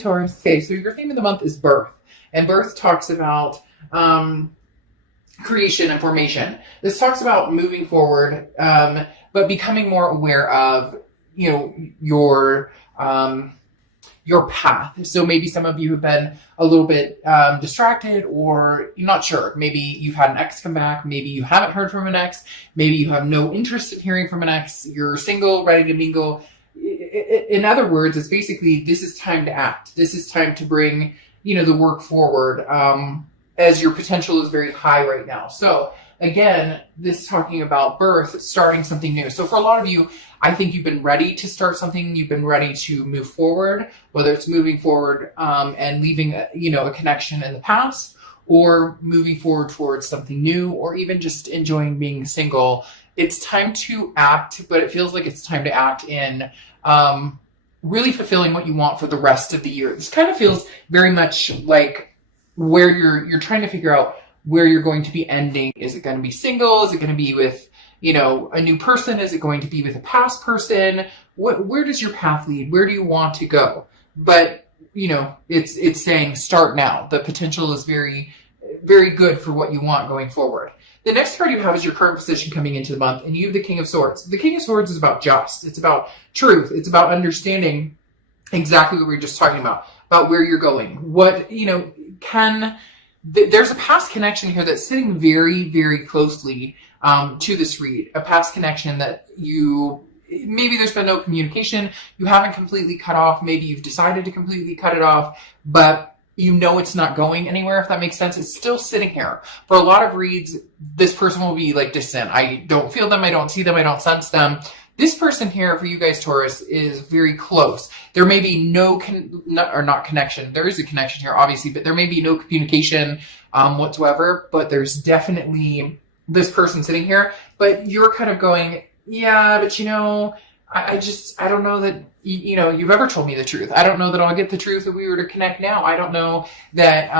Taurus. Okay, so your theme of the month is birth, and birth talks about creation and formation. This talks about moving forward, but becoming more aware of your path. So maybe some of you have been a little bit distracted, or you're not sure. Maybe you've had an ex come back. Maybe you haven't heard from an ex. Maybe you have no interest in hearing from an ex. You're single, ready to mingle. In other words, it's basically, this is time to act. This is time to bring, the work forward, as your potential is very high right now. So again, this is talking about birth, starting something new. So for a lot of you, I think you've been ready to start something. You've been ready to move forward, whether it's moving forward and leaving, a connection in the past, or moving forward towards something new, or even just enjoying being single. It's time to act, but it feels like it's time to act in really fulfilling what you want for the rest of the year. This kind of feels very much like where you're trying to figure out where you're going to be ending. Is it going to be single? Is it going to be with, a new person? Is it going to be with a past person? Where does your path lead? Where do you want to go? But, it's saying start now. The potential is very, very good for what you want going forward. The next card you have is your current position coming into the month, and you have the King of Swords. The King of Swords is about it's about truth. It's about understanding exactly what we were just talking about where you're going. There's a past connection here that's sitting very, very closely to this read. A past connection that maybe there's been no communication. You haven't completely cut off. Maybe you've decided to completely cut it off, but it's not going anywhere, if that makes sense. It's still sitting here. For a lot of reads, this person will be like distant. I don't feel them. I don't see them. I don't sense them. This person here for you guys, Taurus, is very close. There may be not connection. There is a connection here, obviously, but there may be no communication whatsoever. But there's definitely this person sitting here. But you're kind of going, yeah, but I don't know that, you've ever told me the truth. I don't know that I'll get the truth if we were to connect now. I don't know that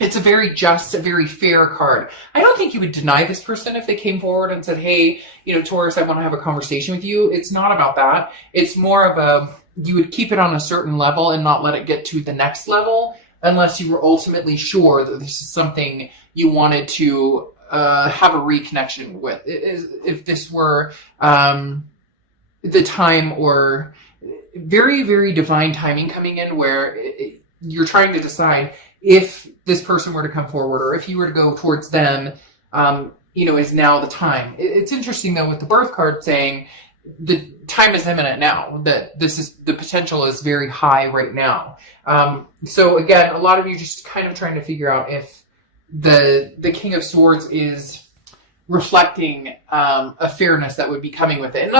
it's a very just, a very fair card. I don't think you would deny this person if they came forward and said, hey, Taurus, I want to have a conversation with you. It's not about that. It's more of you would keep it on a certain level and not let it get to the next level unless you were ultimately sure that this is something you wanted to have a reconnection with. If this were the time, or very, very divine timing coming in, where you're trying to decide if this person were to come forward, or if you were to go towards them, is now the time. It's interesting though, with the birth card saying the time is imminent now, that the potential is very high right now. So again, a lot of you just kind of trying to figure out if the King of Swords is reflecting a fairness that would be coming with it. In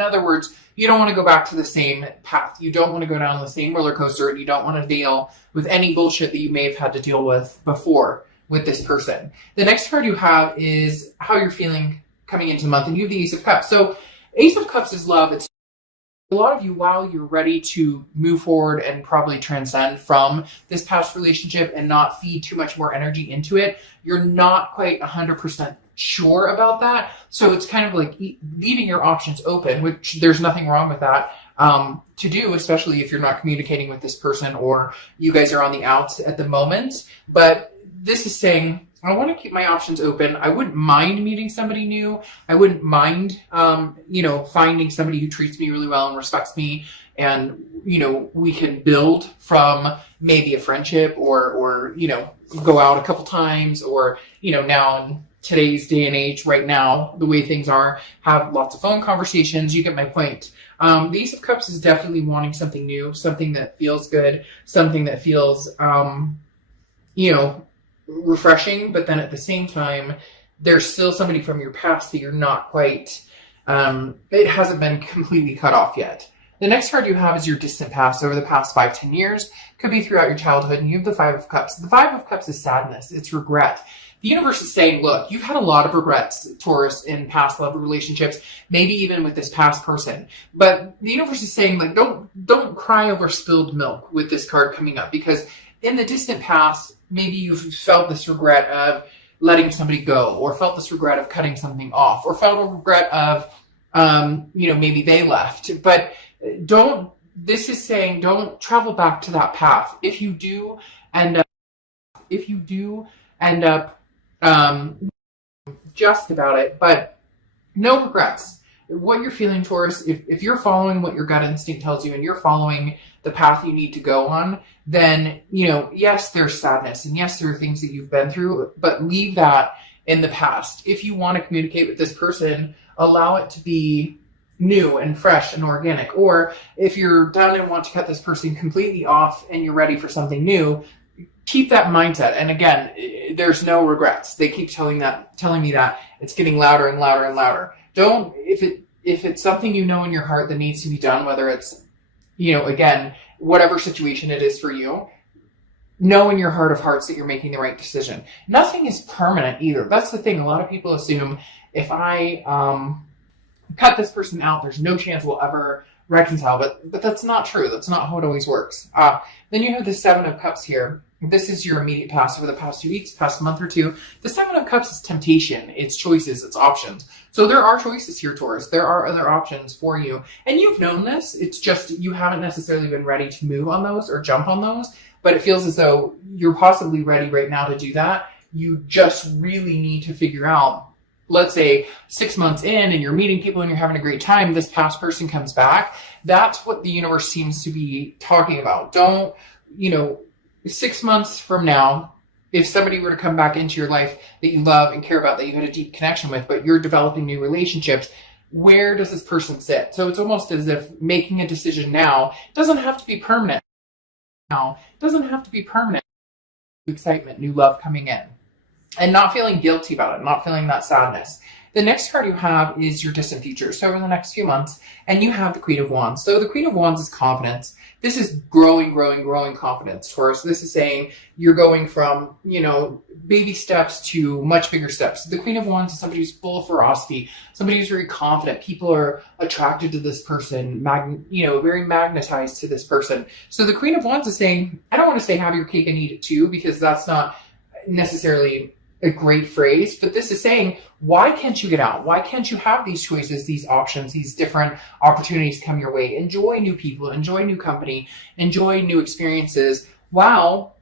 other words, you don't want to go back to the same path. You don't want to go down the same roller coaster, and you don't want to deal with any bullshit that you may have had to deal with before with this person. The next card you have is how you're feeling coming into the month, and you have the Ace of Cups. So Ace of Cups is love. It's a lot of you, while you're ready to move forward and probably transcend from this past relationship and not feed too much more energy into it, you're not quite 100% sure about that. So it's kind of like leaving your options open, which there's nothing wrong with that to do, especially if you're not communicating with this person or you guys are on the outs at the moment. But this is saying, I want to keep my options open. I wouldn't mind meeting somebody new. I wouldn't mind, finding somebody who treats me really well and respects me. And, we can build from maybe a friendship or go out a couple times, or, now in today's day and age right now, the way things are, have lots of phone conversations. You get my point. The Ace of Cups is definitely wanting something new, something that feels good, something that feels, refreshing, but then at the same time, there's still somebody from your past that you're not quite, it hasn't been completely cut off yet. The next card you have is your distant past over the past 5-10 years. Could be throughout your childhood, and you have the Five of Cups. The Five of Cups is sadness. It's regret. The universe is saying, look, you've had a lot of regrets, Taurus, in past love relationships, maybe even with this past person. But the universe is saying, like, don't cry over spilled milk with this card coming up, because in the distant past, maybe you've felt this regret of letting somebody go, or felt this regret of cutting something off, or felt a regret of, maybe they left. But don't this is saying don't travel back to that path. If you do end up, if you do end up just about it, but no regrets. What you're feeling, Taurus, if you're following what your gut instinct tells you and you're following the path you need to go on, then, yes, there's sadness and yes, there are things that you've been through, but leave that in the past. If you want to communicate with this person, allow it to be new and fresh and organic. Or if you're done and want to cut this person completely off and you're ready for something new, keep that mindset. And again, there's no regrets. They keep telling me that it's getting louder and louder and louder. Don't, if it's something in your heart that needs to be done, whether it's, again, whatever situation it is for you, know in your heart of hearts that you're making the right decision. Nothing is permanent either. That's the thing. A lot of people assume if I cut this person out, there's no chance we'll ever reconcile, but that's not true. That's not how it always works. Then you have the Seven of Cups here. This is your immediate past over the past 2 weeks, past month or two. The Seven of Cups is temptation. It's choices. It's options. So there are choices here, Taurus. There are other options for you. And you've known this. It's just you haven't necessarily been ready to move on those or jump on those. But it feels as though you're possibly ready right now to do that. You just really need to figure out, let's say 6 months in and you're meeting people and you're having a great time, this past person comes back. That's what the universe seems to be talking about. Don't, 6 months from now, if somebody were to come back into your life that you love and care about, that you had a deep connection with, but you're developing new relationships, where does this person sit? So it's almost as if making a decision now doesn't have to be permanent. Excitement, new love coming in. And not feeling guilty about it, not feeling that sadness. The next card you have is your distant future. So over the next few months, and you have the Queen of Wands. So the Queen of Wands is confidence. This is growing confidence, Taurus. This is saying you're going from, baby steps to much bigger steps. The Queen of Wands is somebody who's full of ferocity, somebody who's very confident. People are attracted to this person, very magnetized to this person. So the Queen of Wands is saying, I don't want to say have your cake and eat it too, because that's not necessarily a great phrase, but this is saying, why can't you get out? Why can't you have these choices, these options, these different opportunities come your way? Enjoy new people, enjoy new company, enjoy new experiences while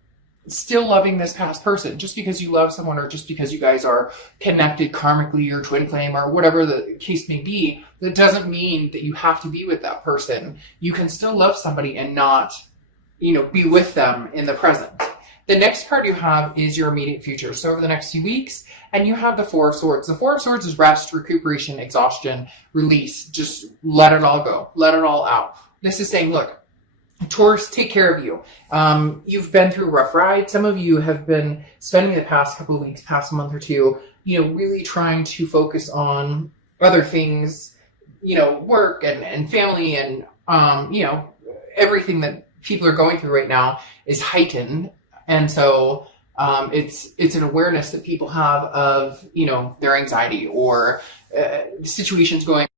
still loving this past person. Just because you love someone or just because you guys are connected karmically or twin flame or whatever the case may be, that doesn't mean that you have to be with that person. You can still love somebody and not, be with them in the present. The next card you have is your immediate future. So over the next few weeks, and you have the Four of Swords. The Four of Swords is rest, recuperation, exhaustion, release. Just let it all go. Let it all out. This is saying, look, Taurus, take care of you. You've been through a rough ride. Some of you have been spending the past couple of weeks, past month or two, really trying to focus on other things, work and family and, everything that people are going through right now is heightened. And so it's an awareness that people have of, their anxiety or situations going,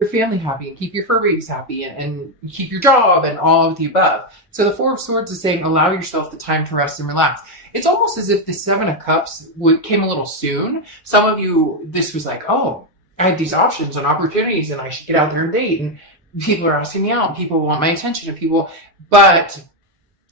your family happy and keep your fur babies happy and keep your job and all of the above. So the Four of Swords is saying, allow yourself the time to rest and relax. It's almost as if the Seven of Cups came a little soon. Some of you, this was like, oh, I had these options and opportunities and I should get out there and date. And people are asking me out. People want my attention but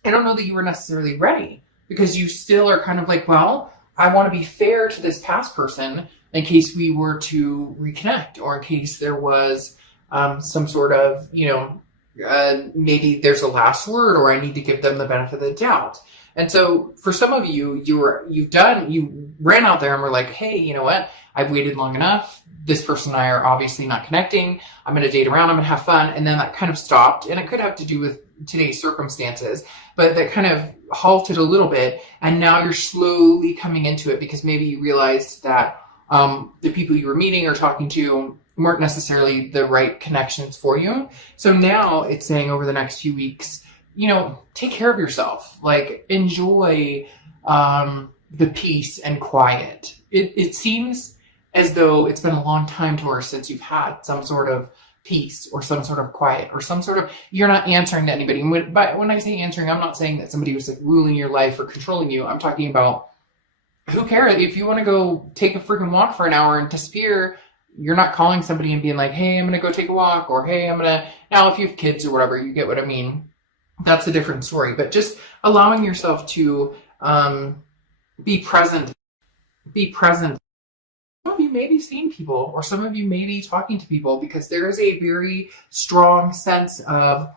I don't know that you were necessarily ready because you still are kind of like, well, I want to be fair to this past person in case we were to reconnect or in case there was some sort of, maybe there's a last word or I need to give them the benefit of the doubt. And so for some of you, you ran out there and were like, hey, you know what? I've waited long enough. This person and I are obviously not connecting. I'm going to date around. I'm going to have fun. And then that kind of stopped. And it could have to do with today's circumstances, but that kind of halted a little bit. And now you're slowly coming into it because maybe you realized that the people you were meeting or talking to weren't necessarily the right connections for you. So now it's saying over the next few weeks, take care of yourself, like enjoy the peace and quiet. It seems as though it's been a long time, Taurus, since you've had some sort of peace or some sort of quiet or some sort of, you're not answering to anybody. But when I say answering, I'm not saying that somebody was like ruling your life or controlling you. I'm talking about who cares? If you want to go take a freaking walk for an hour and disappear, you're not calling somebody and being like, hey, I'm going to go take a walk, or hey, now if you have kids or whatever, you get what I mean. That's a different story, but just allowing yourself to be present. Some of you may be seeing people, or some of you may be talking to people, because there is a very strong sense of,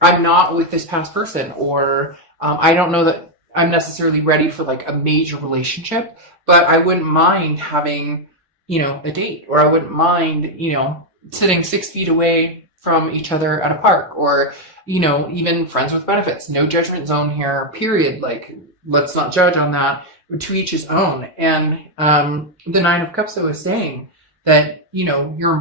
I'm not with this past person, or I don't know that I'm necessarily ready for like a major relationship, but I wouldn't mind having, a date, or I wouldn't mind, sitting 6 feet away from each other at a park, or, even friends with benefits. No judgment zone here, period. Like, let's not judge on that. To each his own. And the Nine of Cups, though, is saying that, you're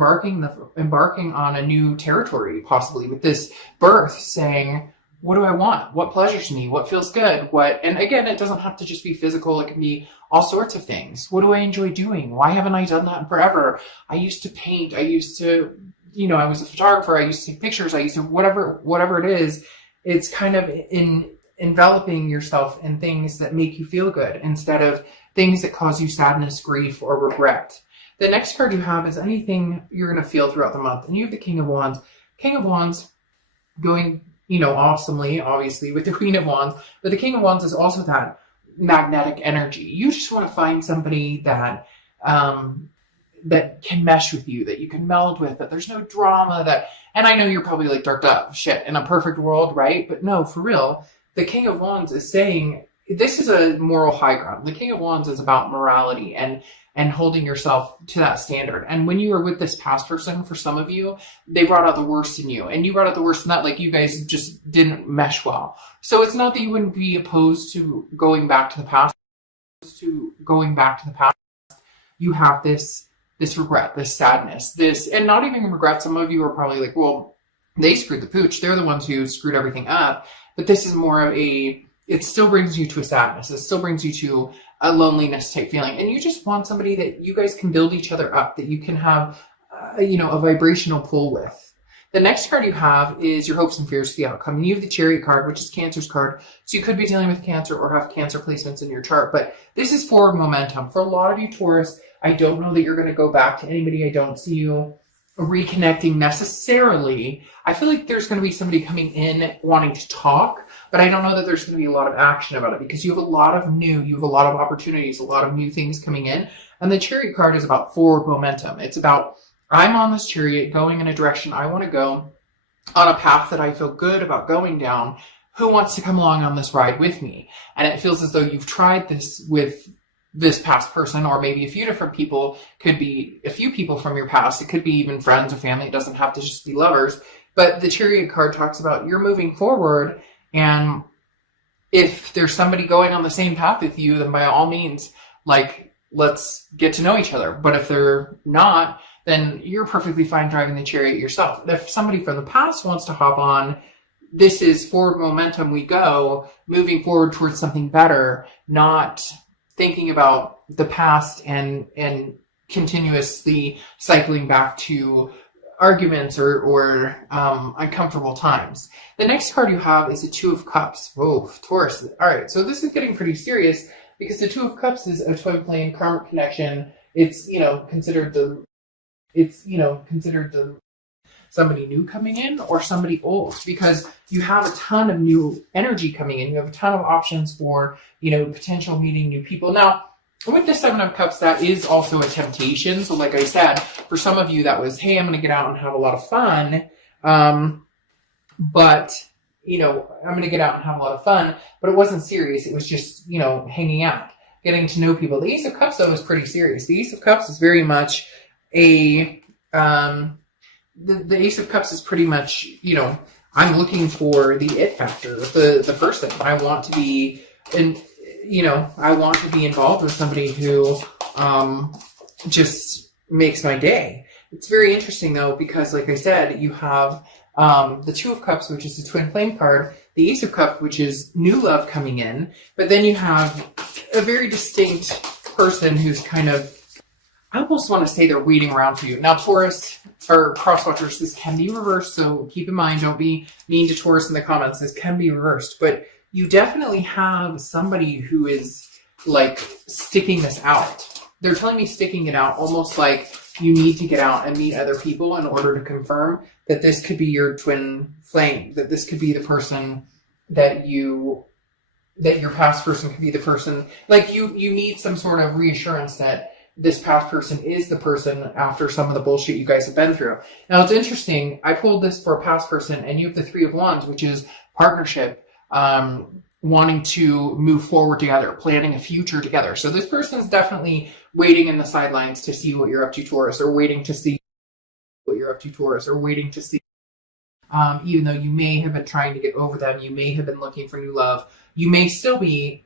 embarking on a new territory, possibly with this birth, saying, what do I want? What pleasures me? What feels good? And again, it doesn't have to just be physical. It can be all sorts of things. What do I enjoy doing? Why haven't I done that in forever? I used to paint. I used to, I was a photographer. I used to take pictures. I used to, whatever it is, it's kind of enveloping yourself in things that make you feel good instead of things that cause you sadness, grief, or regret. The next card you have is anything you're going to feel throughout the month. And you have the King of Wands. King of Wands going, awesomely, obviously, with the Queen of Wands. But the King of Wands is also that magnetic energy. You just want to find somebody that that can mesh with you, that you can meld with, that there's no drama, and I know you're probably like, dark up, shit, in a perfect world, right? But no, for real. The King of Wands is saying, this is a moral high ground. The King of Wands is about morality and holding yourself to that standard. And when you were with this past person, for some of you, they brought out the worst in you. And you brought out the worst in that, like you guys just didn't mesh well. So it's not that you wouldn't be opposed to going back to the past. You have this regret, this sadness, and not even regret. Some of you are probably like, well, they screwed the pooch. They're the ones who screwed everything up. But this is more of it still brings you to a sadness. It still brings you to a loneliness type feeling. And you just want somebody that you guys can build each other up, that you can have, a vibrational pull with. The next card you have is your hopes and fears for the outcome. And you have the Chariot card, which is Cancer's card. So you could be dealing with Cancer or have Cancer placements in your chart. But this is forward momentum. For a lot of you, Taurus, I don't know that you're going to go back to anybody. I don't see you reconnecting necessarily. I feel like there's going to be somebody coming in wanting to talk, but I don't know that there's going to be a lot of action about it, because you have a lot of opportunities, a lot of new things coming in. And the Chariot card is about forward momentum. It's about, I'm on this chariot going in a direction I want to go, on a path that I feel good about going down. Who wants to come along on this ride with me? And it feels as though you've tried this with this past person, or maybe a few different people. Could be a few people from your past. It could be even friends or family. It doesn't have to just be lovers. But the Chariot card talks about you're moving forward, and if there's somebody going on the same path with you, then by all means, like, let's get to know each other. But if they're not, then you're perfectly fine driving the chariot yourself. If somebody from the past wants to hop on, this is forward momentum. We go moving forward towards something better, not thinking about the past and continuously cycling back to arguments or uncomfortable times. The next card you have is the Two of Cups. Whoa, Taurus. All right, so this is getting pretty serious, because the Two of Cups is a twin flame karmic connection. It's considered somebody new coming in or somebody old, because you have a ton of new energy coming in. You have a ton of options for, potential meeting new people. Now, with the Seven of Cups, that is also a temptation. So like I said, for some of you, that was, hey, I'm going to get out and have a lot of fun. But, I'm going to get out and have a lot of fun. But it wasn't serious. It was just, hanging out, getting to know people. The Ace of Cups, though, is pretty serious. The Ace of Cups is very much the Ace of Cups is pretty much, I'm looking for the it factor, the person. I want to be involved with somebody who just makes my day. It's very interesting, though, because like I said, you have the Two of Cups, which is the twin flame card, the Ace of Cups, which is new love coming in, but then you have a very distinct person who's kind of, I almost want to say they're waiting around for you. Now, Taurus or crosswatchers, this can be reversed, so keep in mind, don't be mean to Taurus in the comments. This can be reversed, but you definitely have somebody who is like sticking this out. they're telling me sticking it out, almost like you need to get out and meet other people in order to confirm that this could be your twin flame, that this could be the person that your past person could be the person. Like you need some sort of reassurance that this past person is the person after some of the bullshit you guys have been through. Now it's interesting. I pulled this for a past person, and you have the Three of Wands, which is partnership, wanting to move forward together, planning a future together. So this person is definitely waiting in the sidelines to see what you're up to, Taurus, or waiting to see what you're up to, Taurus, or waiting to see. Even though you may have been trying to get over them, you may have been looking for new love, you may still be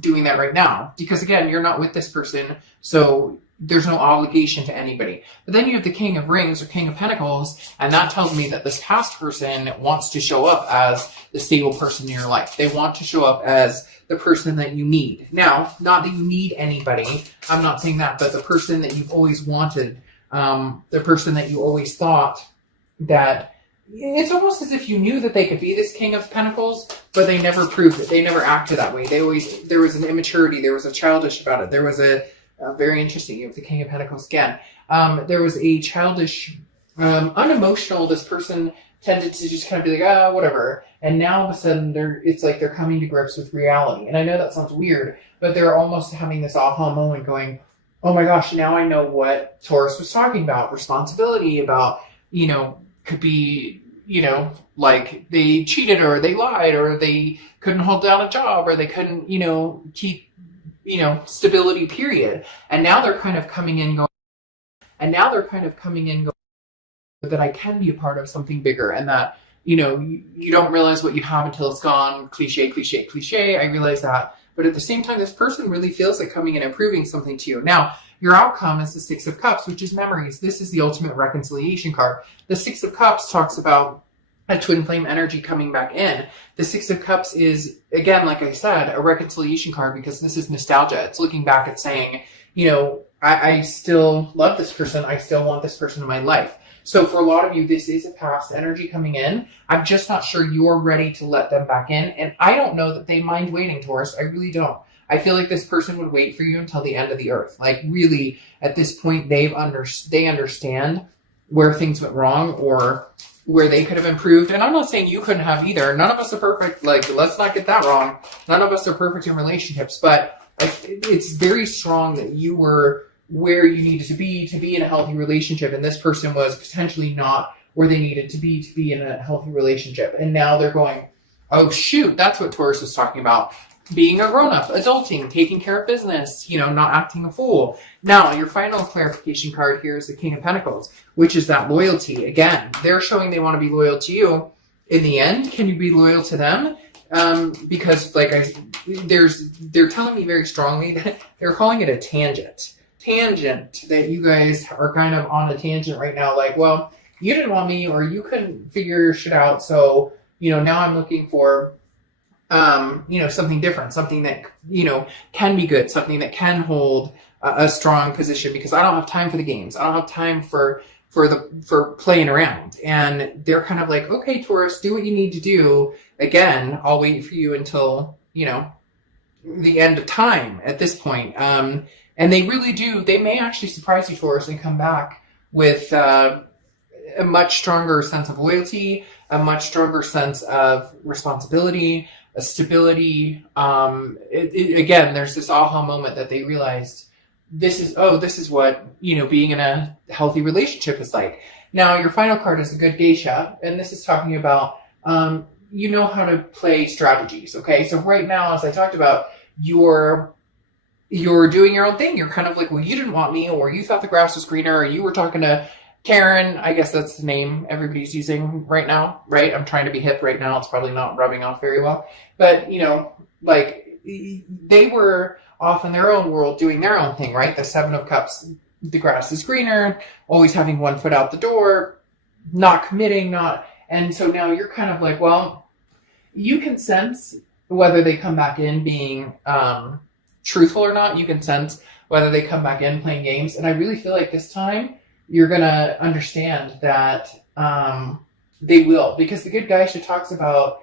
doing that right now. Because again, you're not with this person, so there's no obligation to anybody. But then you have the King of Rings or King of Pentacles, and that tells me that this past person wants to show up as the stable person in your life. They want to show up as the person that you need. Now, not that you need anybody, I'm not saying that, but the person that you've always wanted, the person that you always thought that, it's almost as if you knew that they could be this King of Pentacles, but they never proved it. They never acted that way. There was an immaturity. There was a childish about it. There was a very interesting, you have the King of Pentacles again. There was a childish, unemotional, this person tended to just kind of be like, whatever. And now all of a sudden it's like they're coming to grips with reality. And I know that sounds weird, but they're almost having this aha moment going, oh my gosh, now I know what Taurus was talking about. Responsibility, about, could be, like they cheated or they lied or they couldn't hold down a job or they couldn't, keep, stability, period. And now they're kind of coming in going, that I can be a part of something bigger, and that, you don't realize what you have until it's gone. Cliche, cliche, cliche. I realize that. But at the same time, this person really feels like coming in and proving something to you. Now, your outcome is the Six of Cups, which is memories. This is the ultimate reconciliation card. The Six of Cups talks about a twin flame energy coming back in. The Six of Cups is, again, like I said, a reconciliation card, because this is nostalgia. It's looking back at saying, I still love this person. I still want this person in my life. So for a lot of you, this is a past energy coming in. I'm just not sure you're ready to let them back in. And I don't know that they mind waiting, Taurus. I really don't. I feel like this person would wait for you until the end of the earth. Like, really, at this point, they understand where things went wrong or where they could have improved. And I'm not saying you couldn't have either. None of us are perfect. Like, let's not get that wrong. None of us are perfect in relationships. But it's very strong that you were where you needed to be in a healthy relationship. And this person was potentially not where they needed to be in a healthy relationship. And now they're going, oh, shoot, that's what Taurus was talking about. Being a grown-up, adulting, taking care of business, not acting a fool. Now, your final clarification card here is the King of Pentacles, which is that loyalty. Again, they're showing they want to be loyal to you. In the end, can you be loyal to them? Because they're telling me very strongly that they're calling it a tangent, that you guys are kind of on a tangent right now. Like, well, you didn't want me, or you couldn't figure your shit out. So, now I'm looking for, something different, something that, can be good, something that can hold a strong position, because I don't have time for the games. I don't have time for playing around. And they're kind of like, okay, Taurus, do what you need to do. Again, I'll wait for you until, the end of time at this point. And they really do. They may actually surprise you, Taurus, and come back with a much stronger sense of loyalty, a much stronger sense of responsibility, a stability. Again, there's this aha moment that they realized this is what, being in a healthy relationship is like. Now, your final card is the Good Geisha, and this is talking about, how to play strategies. Okay. So right now, as I talked about, you're doing your own thing. You're kind of like, well, you didn't want me, or you thought the grass was greener, or you were talking to Karen. I guess that's the name everybody's using right now, right? I'm trying to be hip right now. It's probably not rubbing off very well. But, like, they were off in their own world doing their own thing, right? The Seven of Cups, the grass is greener, always having one foot out the door, not committing, and so now you're kind of like, well, you can sense whether they come back in being truthful or not. You can sense whether they come back in playing games. And I really feel like this time you're going to understand that they will. Because the Good Geisha talks about,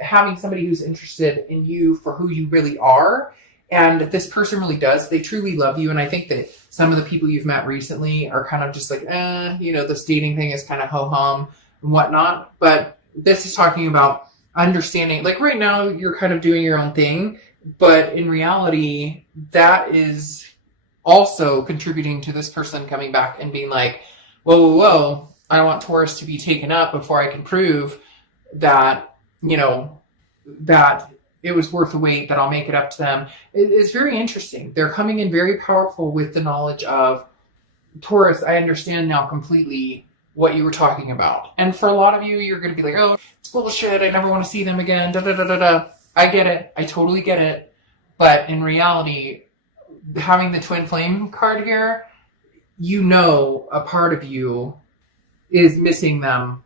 having somebody who's interested in you for who you really are, And this person really does. They truly love you. And I think that some of the people you've met recently are kind of just like, this dating thing is kind of ho-hum and whatnot. But this is talking about understanding, like right now you're kind of doing your own thing, but in reality, that is also contributing to this person coming back and being like, whoa, I don't want Taurus to be taken up before I can prove that, that it was worth the wait, that I'll make it up to them. It's very interesting. They're coming in very powerful with the knowledge of, Taurus, I understand now completely what you were talking about. And for a lot of you, you're going to be like, oh, it's bullshit. I never want to see them again. Da, da, da, da, da. I get it. I totally get it. But in reality, having the twin flame card here, a part of you is missing them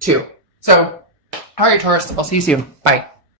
too. So, all right, Taurus, I'll see you soon. Bye.